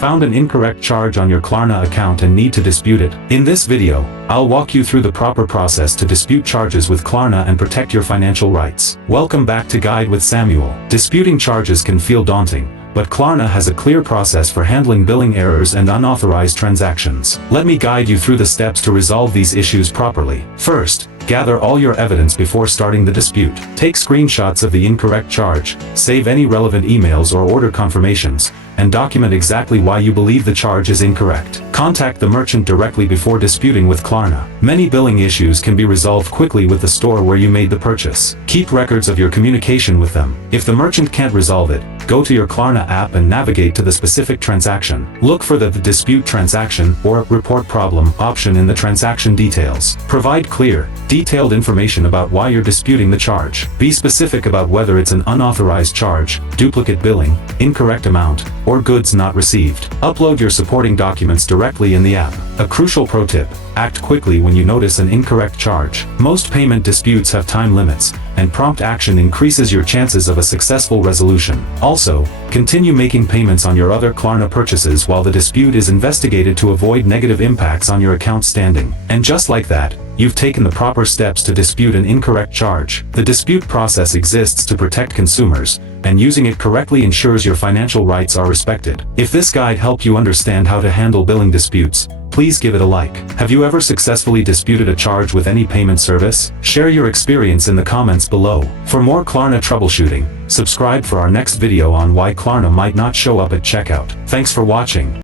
found an incorrect charge on your Klarna account and need to dispute it? In this video, I'll walk you through the proper process to dispute charges with Klarna and protect your financial rights. Welcome back to Guide with Samuel. Disputing charges can feel daunting, but Klarna has a clear process for handling billing errors and unauthorized transactions. Let me guide you through the steps to resolve these issues properly. First, gather all your evidence before starting the dispute. Take screenshots of the incorrect charge, save any relevant emails or order confirmations, and document exactly why you believe the charge is incorrect. Contact the merchant directly before disputing with Klarna. Many billing issues can be resolved quickly with the store where you made the purchase. Keep records of your communication with them. If the merchant can't resolve it, go to your Klarna app and navigate to the specific transaction. Look for the Dispute Transaction or Report Problem option in the transaction details. Provide clear, detailed information about why you're disputing the charge. Be specific about whether it's an unauthorized charge, duplicate billing, incorrect amount, or goods not received. Upload your supporting documents directly in the app. A crucial pro tip: act quickly when you notice an incorrect charge. Most payment disputes have time limits, and prompt action increases your chances of a successful resolution. Also, continue making payments on your other Klarna purchases while the dispute is investigated to avoid negative impacts on your account standing. And just like that, you've taken the proper steps to dispute an incorrect charge. The dispute process exists to protect consumers, and using it correctly ensures your financial rights are respected. If this guide helped you understand how to handle billing disputes, please give it a like. Have you ever successfully disputed a charge with any payment service? Share your experience in the comments below. For more Klarna troubleshooting, subscribe for our next video on why Klarna might not show up at checkout. Thanks for watching.